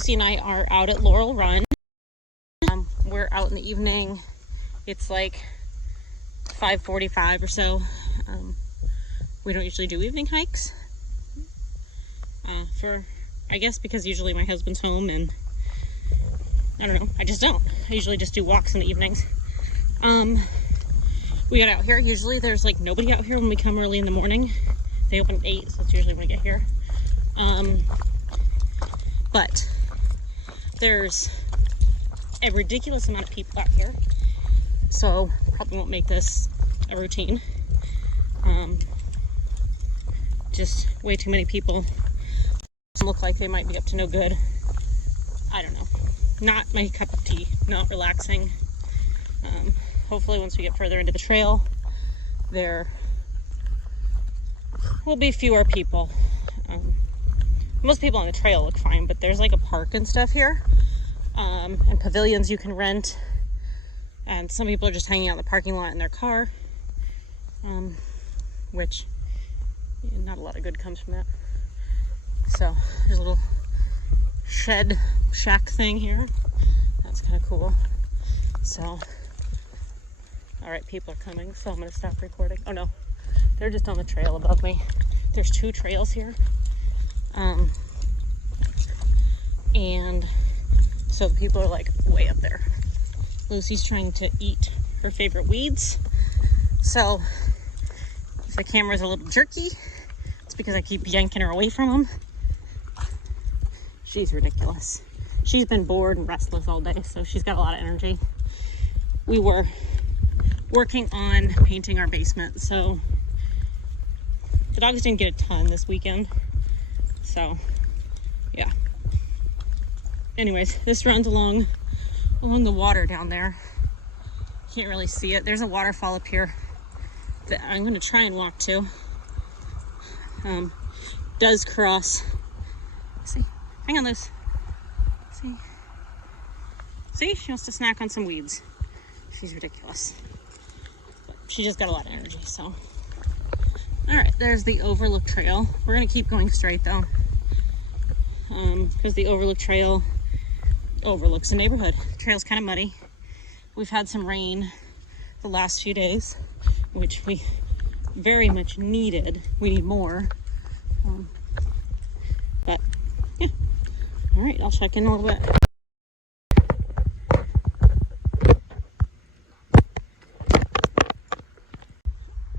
Lucy and I are out at Laurel Run. We're out in the evening. It's like 5:45 or so. We don't usually do evening hikes. I guess because usually my husband's home and I don't know, I just don't. I usually just do walks in the evenings. We got out here. Usually there's like nobody out here when we come early in the morning. They open at 8, so that's usually when we get here. But there's a ridiculous amount of people out here, so probably won't make this a routine. Just way too many people. Look like they might be up to no good. I don't know. Not my cup of tea. Not relaxing. Hopefully once we get further into the trail, there will be fewer people. Most people on the trail look fine, but there's like a park and stuff here, and pavilions you can rent, and some people are just hanging out in the parking lot in their car, which not a lot of good comes from that. So there's a little shack thing here. That's kind of cool. So, all right, people are coming, so I'm gonna stop recording. Oh no, they're just on the trail above me. There's 2 trails here. And so the people are like way up there. Lucy's trying to eat her favorite weeds. So if the camera's a little jerky, it's because I keep yanking her away from them. She's ridiculous. She's been bored and restless all day, so she's got a lot of energy. We were working on painting our basement, so the dogs didn't get a ton this weekend. So, yeah. Anyways, this runs along the water down there. Can't really see it. There's a waterfall up here that I'm going to try and walk to. Does cross. See? Hang on, Luce. See? She wants to snack on some weeds. She's ridiculous. But she just got a lot of energy, so. Alright, there's the Overlook Trail. We're going to keep going straight, though. Because the Overlook Trail overlooks the neighborhood. The trail's kind of muddy. We've had some rain the last few days, which we very much needed. We need more. But, yeah. Alright, I'll check in a little bit.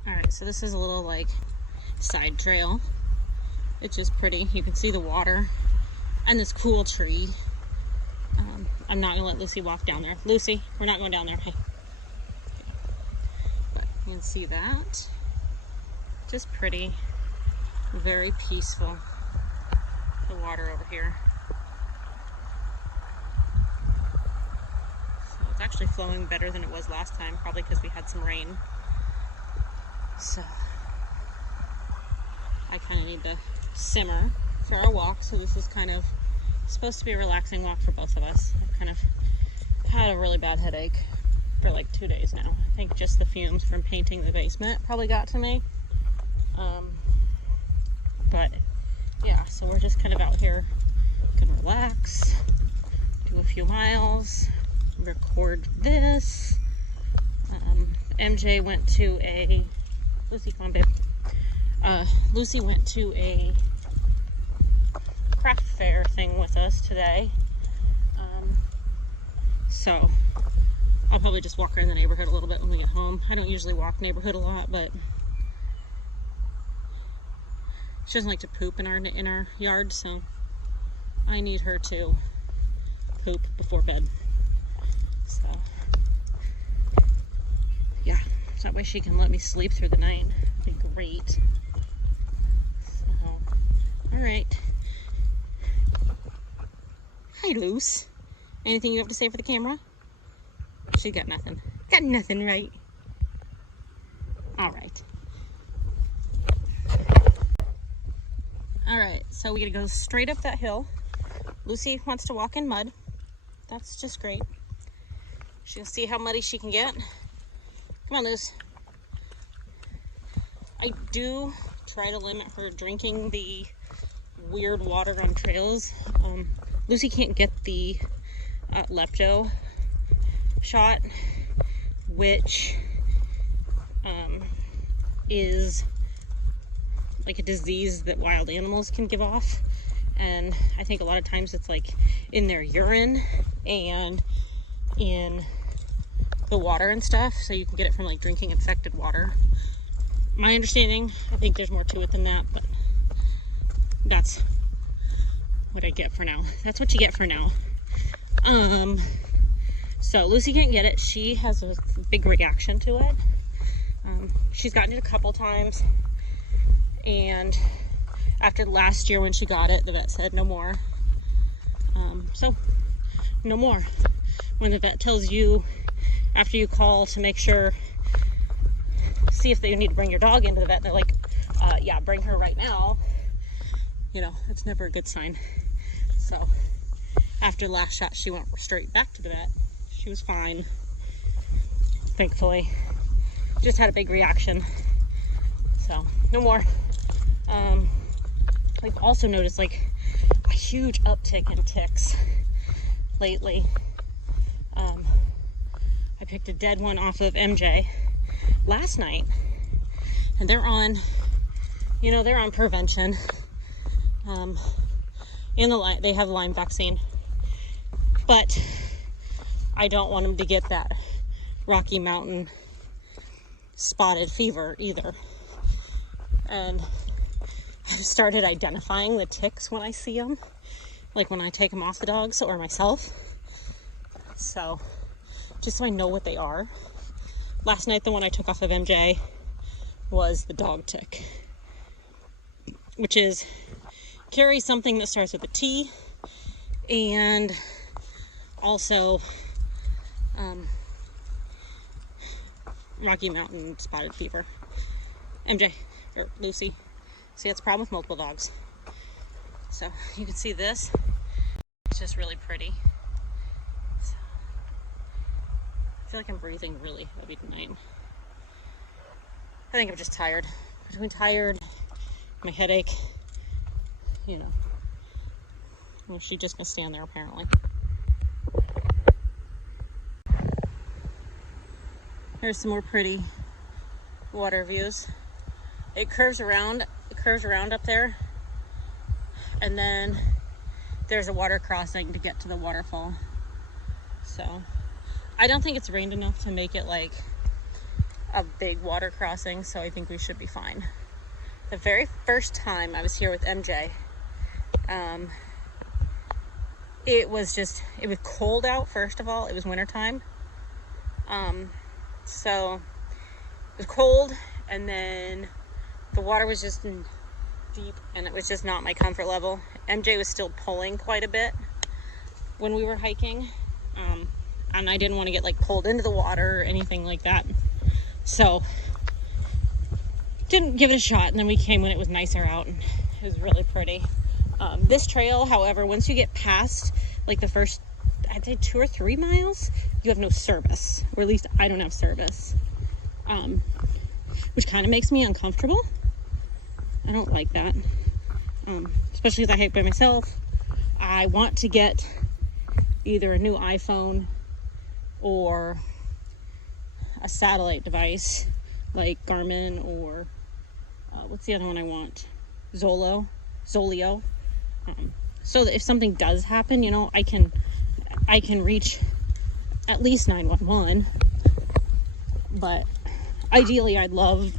Alright, so this is a little, like, side trail. It's just pretty. You can see the water and this cool tree. I'm not gonna let Lucy walk down there. Lucy, we're not going down there. Hey. But you can see that. Just pretty. Very peaceful. The water over here. So it's actually flowing better than it was last time, probably because we had some rain. So I kind of need to simmer for our walk, so this is kind of supposed to be a relaxing walk for both of us. I've kind of had a really bad headache for like 2 days now. I think just the fumes from painting the basement probably got to me. But yeah, so we're just kind of out here, gonna relax, do a few miles, record this. MJ went to a Lucy, come on, babe. Lucy went to a craft fair thing with us today. So I'll probably just walk around the neighborhood a little bit when we get home. I don't usually walk neighborhood a lot, but she doesn't like to poop in our yard, so I need her to poop before bed. So yeah, so that way she can let me sleep through the night. That'd be great. So, all right. Hi, Luce. Anything you have to say for the camera? She got nothing. Got nothing, right? All right. All right, so we gotta go straight up that hill. Lucy wants to walk in mud. That's just great. She'll see how muddy she can get. Come on, Luce. I do try to limit her drinking the weird water on trails. Lucy can't get the lepto shot, which is like a disease that wild animals can give off, and I think a lot of times it's like in their urine and in the water and stuff, so you can get it from like drinking infected water. My understanding, I think there's more to it than that, but that's what I get for now. That's what you get for now. So Lucy can't get it. She has a big reaction to it. She's gotten it a couple times, and after last year when she got it, the vet said no more. So no more. When the vet tells you after you call to make sure, see if they need to bring your dog into the vet, they're like, yeah, bring her right now. You know, it's never a good sign. So after last shot, she went straight back to the vet. She was fine, thankfully. Just had a big reaction. So no more. I've also noticed like a huge uptick in ticks lately. I picked a dead one off of MJ last night, and they're on, you know, they're on prevention. They have Lyme vaccine, but I don't want them to get that Rocky Mountain spotted fever either. And I've started identifying the ticks when I see them, like when I take them off the dogs or myself. So just so I know what they are. Last night, the one I took off of MJ was the dog tick, which is carries something that starts with a T, and also Rocky Mountain spotted fever. MJ, or Lucy. See, that's a problem with multiple dogs. So you can see this. It's just really pretty. So, I feel like I'm breathing really heavy tonight. I think I'm just tired. Between tired, my headache, you know. Well, she's just gonna stand there apparently. Here's some more pretty water views. It curves around up there, and then there's a water crossing to get to the waterfall. So I don't think it's rained enough to make it like a big water crossing, so I think we should be fine. The very first time I was here with MJ, it was cold out. First of all, it was wintertime. So it was cold, and then the water was just deep, and it was just not my comfort level. MJ was still pulling quite a bit when we were hiking, and I didn't want to get like pulled into the water or anything like that, so didn't give it a shot. And then we came when it was nicer out, and it was really pretty. This trail, however, once you get past like the first, I'd say 2 or 3 miles, you have no service, or at least I don't have service, which kind of makes me uncomfortable. I don't like that, especially as I hike by myself. I want to get either a new iPhone or a satellite device like Garmin, or what's the other one I want? Zolio. So that if something does happen, you know, I can reach at least 911. But ideally, I'd love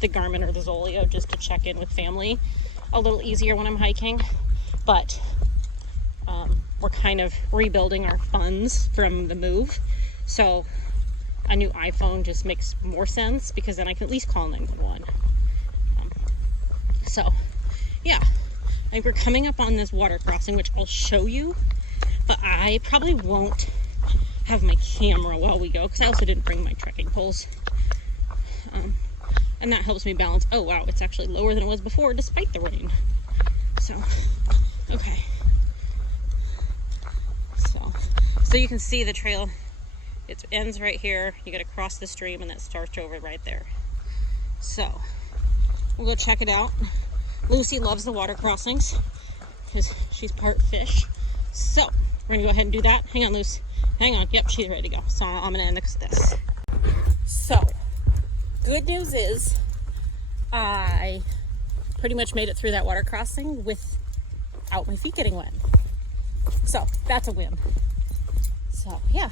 the Garmin or the Zolio just to check in with family a little easier when I'm hiking. But we're kind of rebuilding our funds from the move, so a new iPhone just makes more sense, because then I can at least call 911. So yeah, I think we're coming up on this water crossing, which I'll show you, but I probably won't have my camera while we go, because I also didn't bring my trekking poles, and that helps me balance. Oh wow, it's actually lower than it was before despite the rain. So okay, so you can see the trail. It ends right here. You got to cross the stream, and that starts over right there. So we'll go check it out. Lucy loves the water crossings because she's part fish. So we're gonna go ahead and do that. Hang on, Lucy. Hang on. Yep, she's ready to go. So I'm gonna end this. So good news is I pretty much made it through that water crossing without my feet getting wet. So that's a win. So yeah.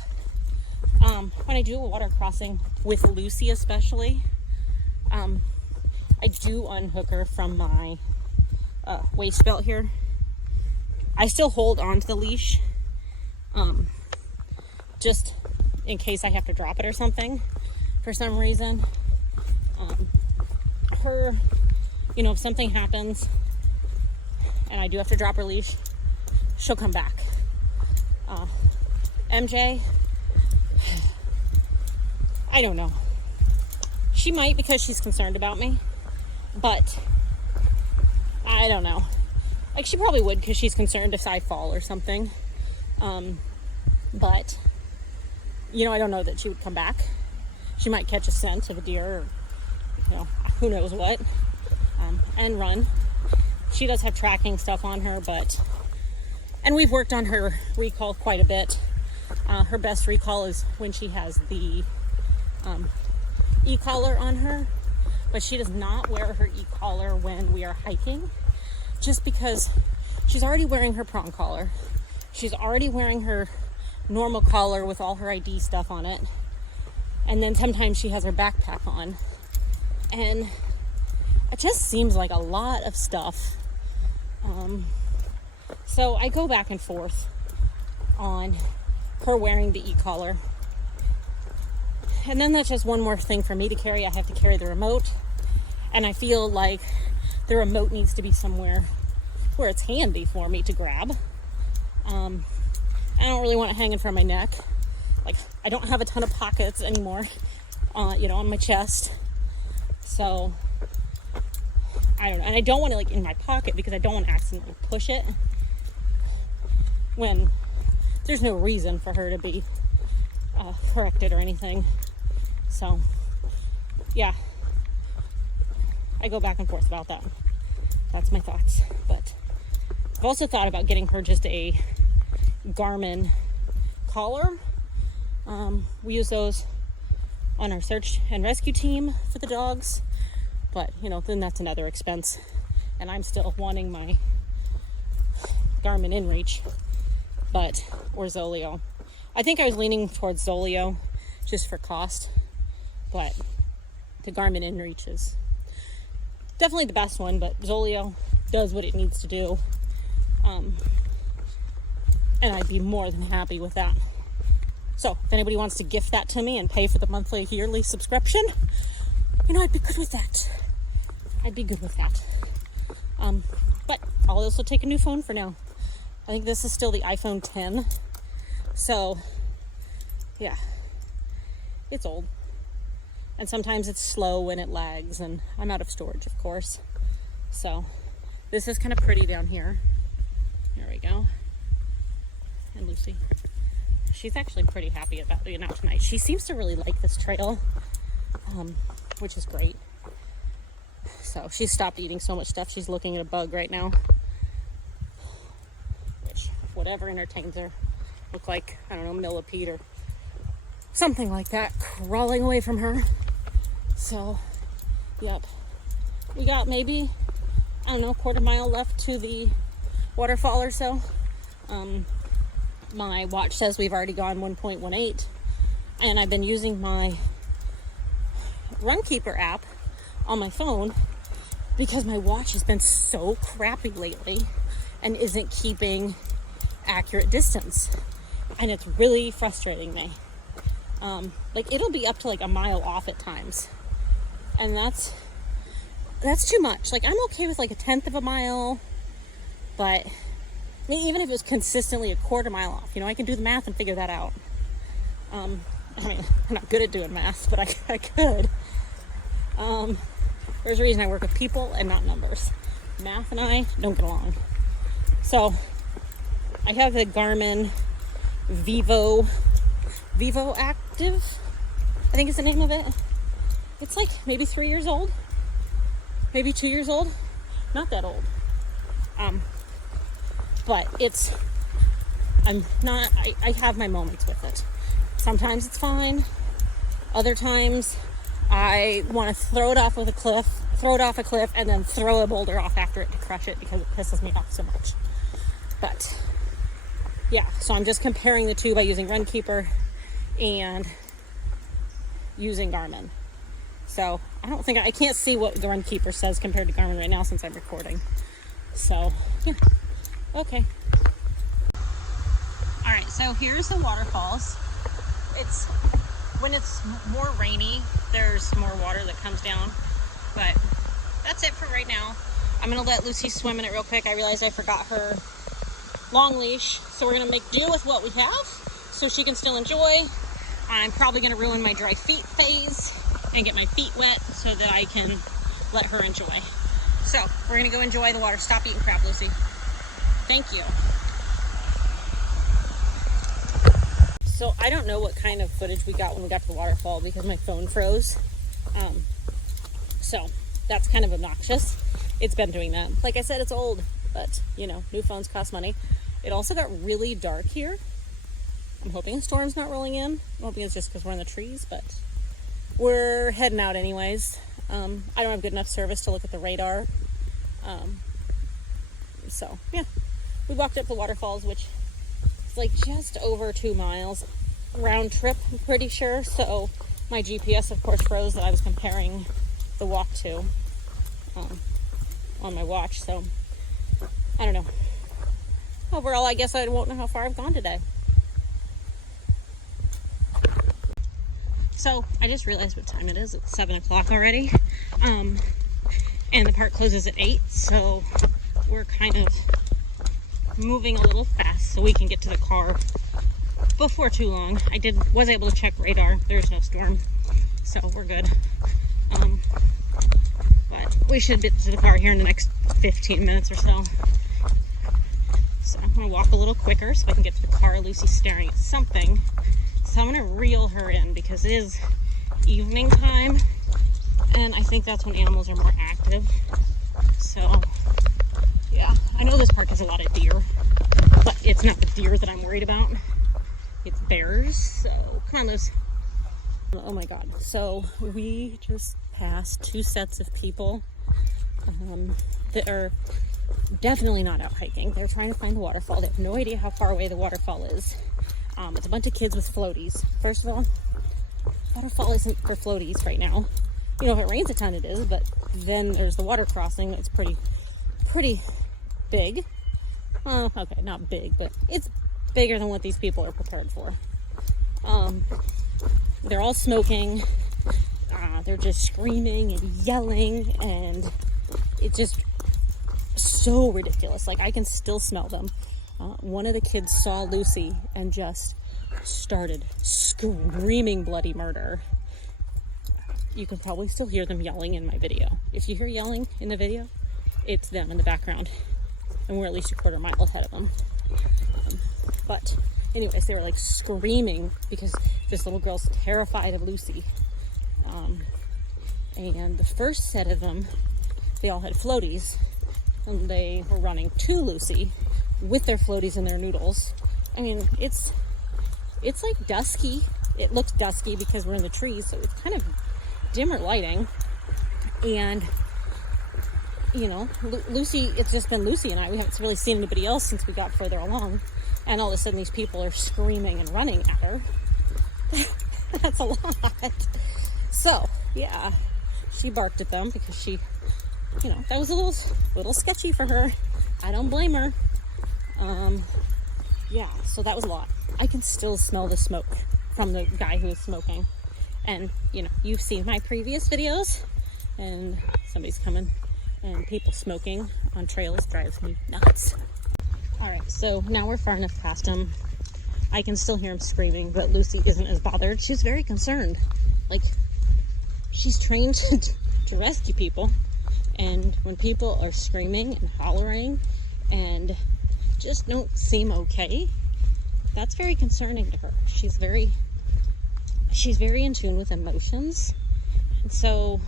When I do a water crossing with Lucy especially, I do unhook her from my waist belt here. I still hold on to the leash, just in case I have to drop it or something for some reason. Her, you know, if something happens and I do have to drop her leash, she'll come back. MJ, I don't know. She might because she's concerned about me, but I don't know. Like, she probably would because she's concerned if I fall or something. But, you know, I don't know that she would come back. She might catch a scent of a deer or, you know, who knows what, and run. She does have tracking stuff on her, and we've worked on her recall quite a bit. Her best recall is when she has the e-collar on her, but she does not wear her e-collar when we are hiking, just because she's already wearing her prong collar. She's already wearing her normal collar with all her ID stuff on it, and then sometimes she has her backpack on, and it just seems like a lot of stuff. So I go back and forth on her wearing the e-collar. And then that's just one more thing for me to carry. I have to carry the remote. And I feel like the remote needs to be somewhere where it's handy for me to grab. I don't really want it hanging from my neck. Like, I don't have a ton of pockets anymore, you know, on my chest. So, I don't know. And I don't want it, like, in my pocket because I don't want to accidentally push it when there's no reason for her to be corrected or anything. So, yeah, I go back and forth about that. That's my thoughts. But I've also thought about getting her just a Garmin collar. We use those on our search and rescue team for the dogs, but you know, then that's another expense, and I'm still wanting my Garmin InReach, or Zoleo. I think I was leaning towards Zoleo just for cost, but the Garmin InReach is definitely the best one, but Zoleo does what it needs to do, and I'd be more than happy with that. So if anybody wants to gift that to me and pay for the monthly yearly subscription, you know, I'd be good with that. But I'll also take a new phone for now. I think this is still the iPhone 10. So, yeah, it's old. And sometimes it's slow when it lags, and I'm out of storage, of course. So, this is kind of pretty down here. There we go. And Lucy. She's actually pretty happy about being out tonight. She seems to really like this trail, which is great. So she's stopped eating so much stuff. She's looking at a bug right now, which, whatever entertains her. Look like, I don't know, millipede or something like that crawling away from her. So, yep. We got maybe, I don't know, a quarter mile left to the waterfall or so. My watch says we've already gone 1.18, and I've been using my Runkeeper app on my phone because my watch has been so crappy lately and isn't keeping accurate distance, and it's really frustrating me. Like, it'll be up to like a mile off at times, and that's too much. Like, I'm okay with like a 1/10 of a mile, but I mean, even if it was consistently a quarter mile off, you know, I can do the math and figure that out. I mean, I'm not good at doing math, but I could. There's a reason I work with people and not numbers. Math and I don't get along. So I have the Garmin Vivo Active, I think is the name of it. It's like maybe 3 years old, maybe 2 years old. not that old. But I have my moments with it. Sometimes it's fine. Other times I want to throw it off a cliff, and then throw a boulder off after it to crush it because it pisses me off so much. But yeah, so I'm just comparing the two by using Runkeeper and using Garmin. So I can't see what the Runkeeper says compared to Garmin right now since I'm recording. So yeah, okay. All right, so here's the waterfalls. When it's more rainy, there's more water that comes down, but that's it for right now. I'm gonna let Lucy swim in it real quick. I realized I forgot her long leash, so we're gonna make do with what we have so she can still enjoy. I'm probably gonna ruin my dry feet phase and get my feet wet so that I can let her enjoy. So we're gonna go enjoy the water. Stop eating crap, Lucy. Thank you. So I don't know what kind of footage we got when we got to the waterfall because my phone froze. So that's kind of obnoxious. It's been doing that. Like I said, it's old, but you know, new phones cost money. It also got really dark here. I'm hoping a storm's not rolling in. I'm hoping it's just because we're in the trees, but we're heading out anyways. I don't have good enough service to look at the radar. So yeah, we walked up the waterfalls, which is like just over 2 miles round trip, I'm pretty sure. So my GPS of course froze that I was comparing the walk to on my watch. So I don't know. Overall, I guess I won't know how far I've gone today. So I just realized what time it is. It's 7 o'clock already. And the park closes at 8. So we're kind of moving a little fast so we can get to the car before too long. I was able to check radar. There's no storm. So we're good. But we should get to the car here in the next 15 minutes or so. So I'm going to walk a little quicker so I can get to the car. Lucy's staring at something. So I'm going to reel her in because it is evening time. And I think that's when animals are more active. So, yeah. I know this park has a lot of deer. But it's not the deer that I'm worried about. It's bears. So, come on, Lucy. Oh my god. So, we just passed 2 sets of people that are definitely not out hiking. They're trying to find the waterfall. They have no idea how far away the waterfall is. It's a bunch of kids with floaties. First of all, waterfall isn't for floaties right now. You know, if it rains a ton it is, but then there's the water crossing. It's pretty big. Well, okay, not big, but it's bigger than what these people are prepared for. They're all smoking. They're just screaming and yelling, and it's just so ridiculous. Like, I can still smell them. One of the kids saw Lucy and just started screaming bloody murder. You can probably still hear them yelling in my video. If you hear yelling in the video, it's them in the background. And we're at least a quarter mile ahead of them. But anyways, they were like screaming because this little girl's terrified of Lucy. And the first set of them, they all had floaties. And they were running to Lucy with their floaties and their noodles. I mean, it's like dusky. It looks dusky because we're in the trees, so it's kind of dimmer lighting. And you know, Lucy, it's just been Lucy and I. We haven't really seen anybody else since we got further along. And all of a sudden these people are screaming and running at her. That's a lot. So, yeah, she barked at them because she, you know, that was a little sketchy for her. I don't blame her. Yeah, so that was a lot. I can still smell the smoke from the guy who was smoking. And, you know, you've seen my previous videos, and somebody's coming, and people smoking on trails drives me nuts. All right, so now we're far enough past him. I can still hear him screaming, but Lucy isn't as bothered. She's very concerned. Like, she's trained to rescue people, and when people are screaming and hollering and just don't seem okay, that's very concerning to her. She's very in tune with emotions, and so,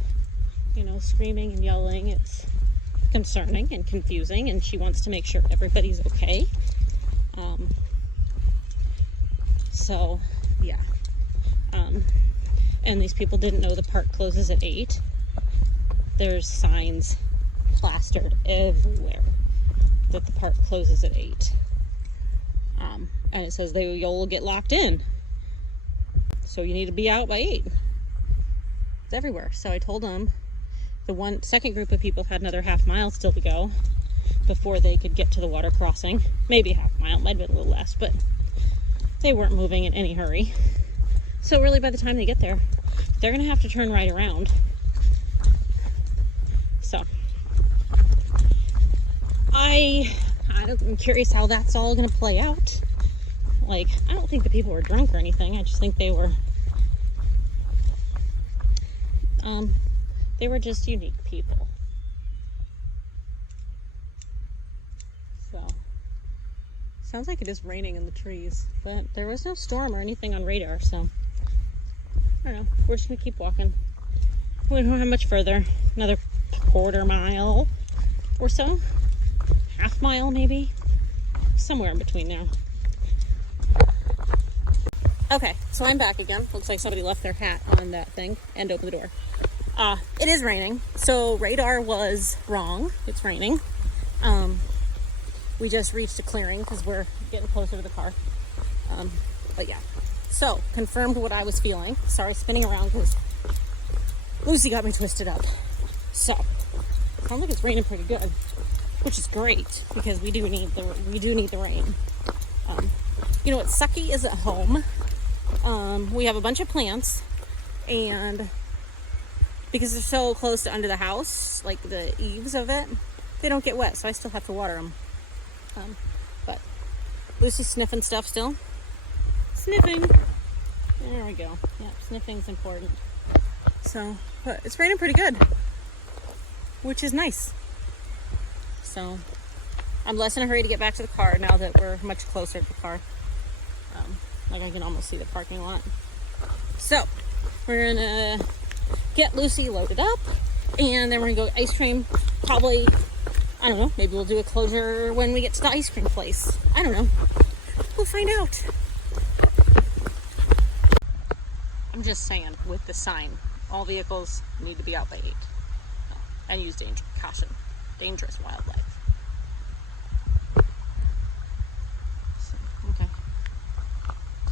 you know, screaming and yelling, concerning and confusing, and she wants to make sure everybody's okay. So yeah. And these people didn't know the park closes at 8. There's signs plastered everywhere that the park closes at 8. And it says you'll get locked in. So you need to be out by 8. It's everywhere. So I told them the second group of people had another half mile still to go before they could get to the water crossing. Maybe a half mile, might have been a little less, but they weren't moving in any hurry. So really by the time they get there, they're gonna have to turn right around. So I'm curious how that's all gonna play out. Like, I don't think the people were drunk or anything. I just think they were just unique people. So sounds like it is raining in the trees, but there was no storm or anything on radar, so I don't know. We're just gonna keep walking. We don't have much further. Another quarter mile or so. Half mile maybe. Somewhere in between there. Okay, so I'm back again. Looks like somebody left their hat on that thing and opened the door. It is raining, so radar was wrong. It's raining. We just reached a clearing because we're getting closer to the car. But yeah, so confirmed what I was feeling. Sorry, spinning around because Lucy got me twisted up. So sounds like it's raining pretty good, which is great because we do need the rain. You know what's sucky is at home. We have a bunch of plants, and because they're so close to under the house, like the eaves of it, they don't get wet, so I still have to water them. But Lucy's sniffing stuff still. Sniffing. There we go. Yeah, sniffing's important. So, but it's raining pretty good, which is nice. So, I'm less in a hurry to get back to the car now that we're much closer to the car. Like I can almost see the parking lot. So, we're gonna get Lucy loaded up, and then we're gonna go ice cream. Probably, I don't know, maybe we'll do a closure when we get to the ice cream place. I don't know. We'll find out. I'm just saying, with the sign, all vehicles need to be out by 8. And use caution. Dangerous wildlife. So, okay.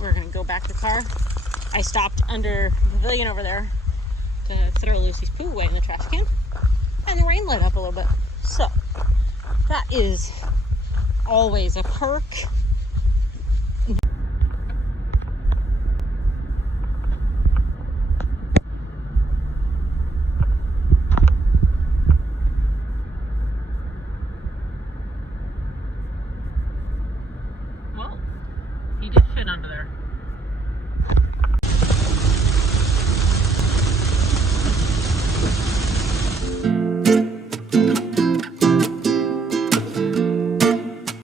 We're gonna go back to the car. I stopped under the pavilion over there to throw Lucy's poo away in the trash can, and the rain let up a little bit. So that is always a perk. Well, he did fit under there.